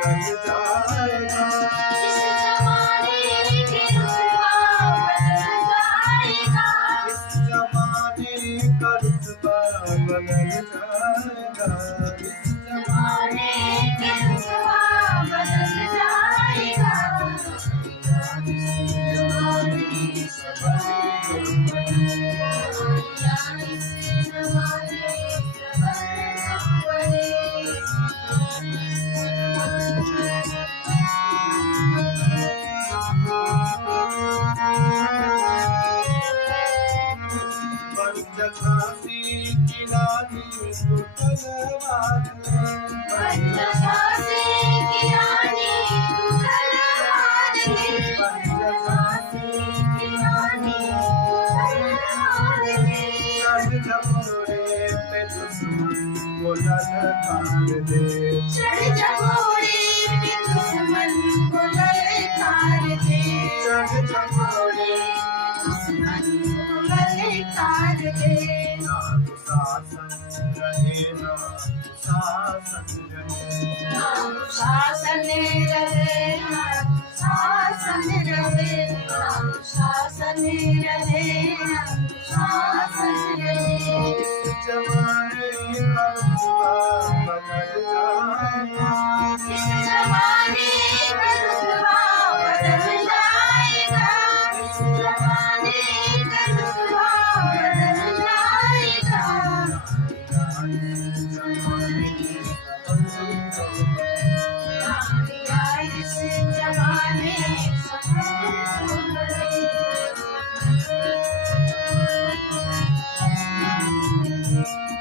बदल जाएगा। इस जमाने के रुतबा बदल जाएगा। इस जमाने का रुतबा बदल जाएगा। इस जमाने के रुतबा बदल जाएगा। इस जमाने सबर इस जमाने सबर झांसी की रानी तू तलवार ले। झांसी की रानी तू तलवार ले। झांसी की रानी तू तलवार ले। चढ़ घोड़े पे दुश्मन को ललकार दे। चढ़ घोड़े पे दुश्मन को ललकार दे। चढ़ घोड़े दुश्मन को ललकार दे। ना शासन रहे, ना शासन रहे। शासन रहे, शासन रहे, शासन रहे, शासन रहे। इस जमाने का रुतबा बदल जाएगा। इस जमाने का रुतबा बदल जाएगा। इस जमाने का रुतबा बदल जाएगा। इस जमाने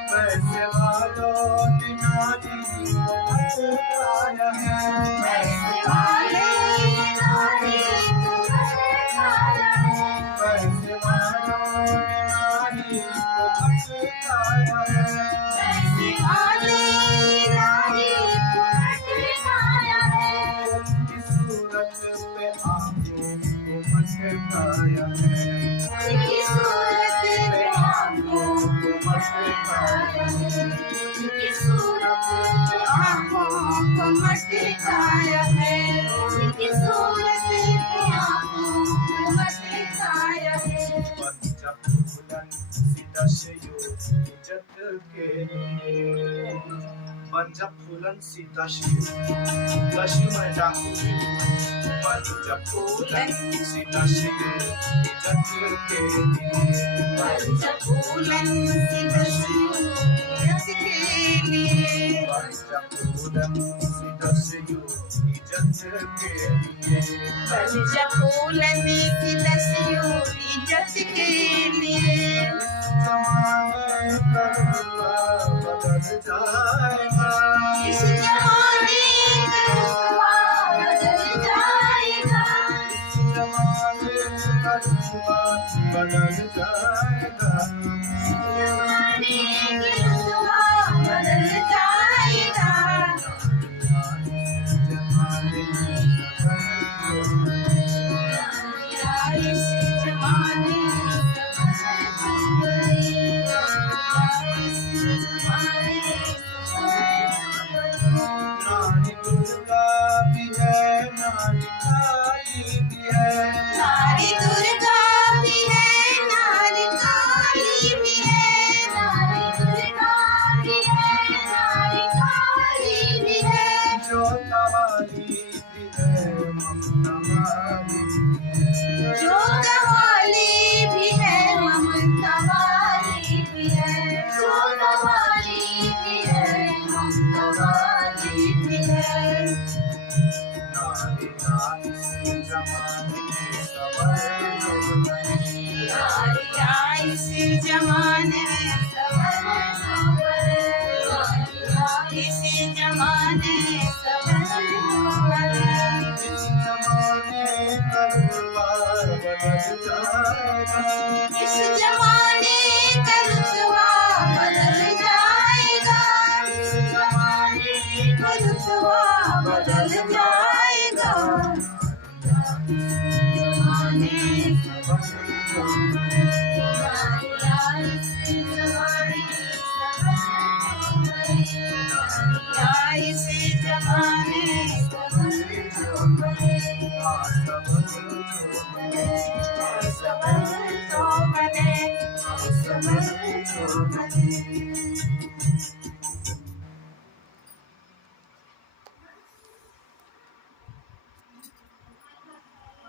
पैसे वालों की नारी को भटकाया है। पैसे वाले नारी को भटकाया है। पैसे वालों ने नारी को भटकाया है। पैसे वाले नारी को भटकाया है। उनकी सूरत पे आंखों को भटकाया है। उनकी सूरत पे आंखों को भटकाया है। उनकी सूरत पे आंखों को मटकाया है। उनकी सूरत पे आंखों को मटकाया है। पंचफूलन सीताशयु इज्जत के लिए। पंचफूलन सीताशयु दशयु में डाकू। पंचफूलन सीताशयु इज्जत के लिए। पंचफूलन सीताशयु इज्जत के लिए। पंचफूलन सीताशयु इज्जत के लिए। पंचफूलन सीताशयु इज्जत के लिए। जमाने का रुतबा बदल जाएगा। इस जमाने का रुतबा बदल जाएगा। इस जमाने का रुतबा बदल जाएगा। जमाने का रुतबा बदल जाएगा। इस जमाने नारी दुर्गा भी है, नारी काली भी है। नारी दुर्गा भी है, नारी काली भी है। नारी दुर्गा भी है, नारी काली भी है। जोता वाली भी है, ममता वाली भी है। जोता वाली भी है, ममता वाली भी है। जोता वाली भी है, ममता वाली भी है। नारी नारी से जमाने सवर लोग बने। नारी आई इस जमाने सवर बने। इस जमाने सवर बने। इस जमाने का रुतबा बदल जाएगा। इस जमाने का रुतबा बदल जाएगा। इस जमाने का रुतबा बदल जाएगा। जमाने सवर लोग बने। इस शोभने, समर्थ शोभने, समर्थ